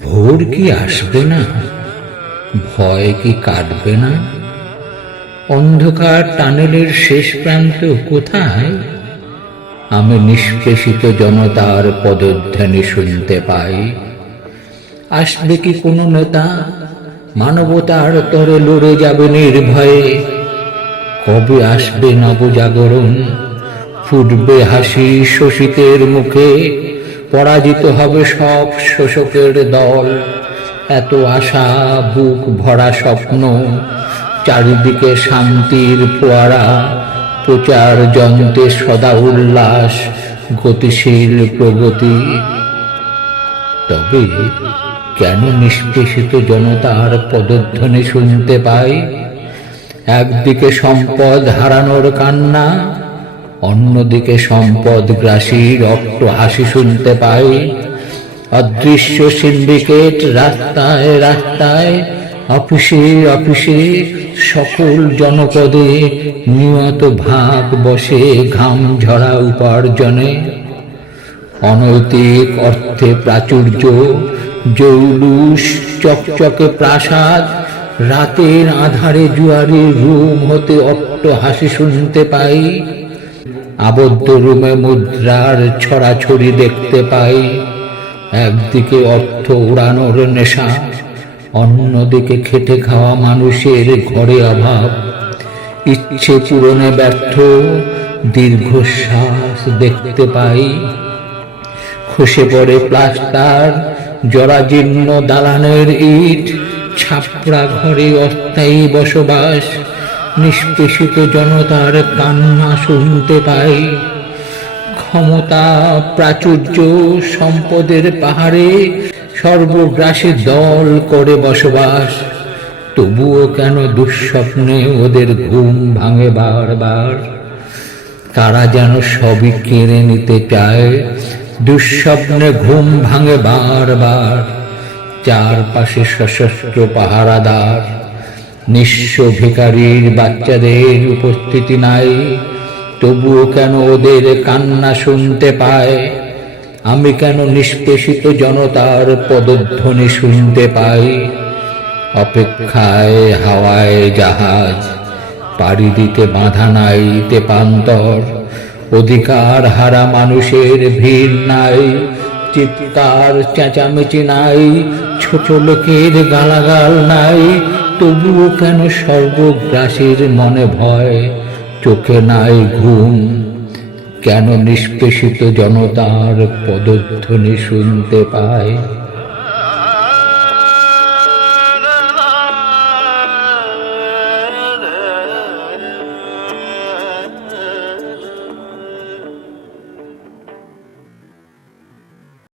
ভোর কি আসবে না? ভয় কি কাটবে না? অন্ধকার টানেলের শেষ প্রান্ত কোথায়? আমি নিষ্পেষিত জনতার পদধ্বনি শুনতে পাই। আসবে কি কোনো নেতা? মানবতার তরে লড়ে যাবে নির্ভয়ে। কবে আসবে নবজাগরণ? ফুটবে হাসি শোষিতের মুখে, পরাজিত হবে সব শোষকের দল। এত আশা, বুক ভরা স্বপ্ন, চারিদিকে শান্তির ফোয়ারা, প্রচার যন্ত্রে সদা উল্লাস, গতিশীল প্রগতি। তবে কেন নিষ্পেষিত জনতার পদধ্বনি শুনতে পাই? একদিকে সম্পদ হারানোর কান্না, অন্যদিকে সম্পদ গ্রাসী রক্ত হাসি শুনতে পাই। অদৃশ্য সিন্ডিকেট রাস্তায় রাস্তায়, অফিসে অফিসে সকল জনপদে নিয়ত ভাগ বসে ঘাম ঝরা উপার্জনে। অনৈতিক অর্থে প্রাচুর্য, জৌলুস, চকচকে প্রাসাদ রাতের আধারে জুয়ারি রুম হতে অট্ট হাসি শুনতে পাই। আবদ্ধ রুমে মুদ্রার ছড়াছড়ি দেখতে পাই। একদিকে অর্থ উড়ানোর নেশা, অন্যদিকে খেটে খাওয়া মানুষের ঘরে অভাব। ইচ্ছে পূরণে ব্যর্থ, দীর্ঘশ্বাস দেখতে পাই। খসে পড়ে প্লাস্টার, জরাজীর্ণ দালানের ইট ছাপড়া ঘরে অস্থায়ী বসবাস, নিষ্পেষিত জনতার কান্না শুনতে পাই। ক্ষমতা, প্রাচুর্য, সম্পদের পাহাড়ে সর্বগ্রাসী দল করে বসবাস। তবুও কেন দুঃস্বপ্নে ওদের ঘুম ভাঙে বারবার? তারা যেন সবই কেড়ে নিতে চায়, দুঃস্বপ্নে ঘুম ভাঙে বারবার। চারপাশে সশস্ত্র পাহারাদার, নিঃস্ব ভিকারীর বাচ্চাদের উপস্থিতি নাই, তবুও কেন ওদের কান্না শুনতে পায়? আমি কেন নিষ্পেষিত জনতার পদধ্বনি শুনতে পাই? অপেক্ষায় হাওয়ায় জাহাজ, পাড়ি দিতে বাঁধা নাই তেপান্তর, অধিকার হারা মানুষের ভিড় নাই, চিৎকার চেঁচামেচি নাই ছোট লোকের গালাগাল নাই, তবুও কেন সর্বগ্রাসীর মনে ভয়? চোখে নাই ঘুম, কেন নিষ্পেষিত জনতার পদধ্বনি শুনতে পায়?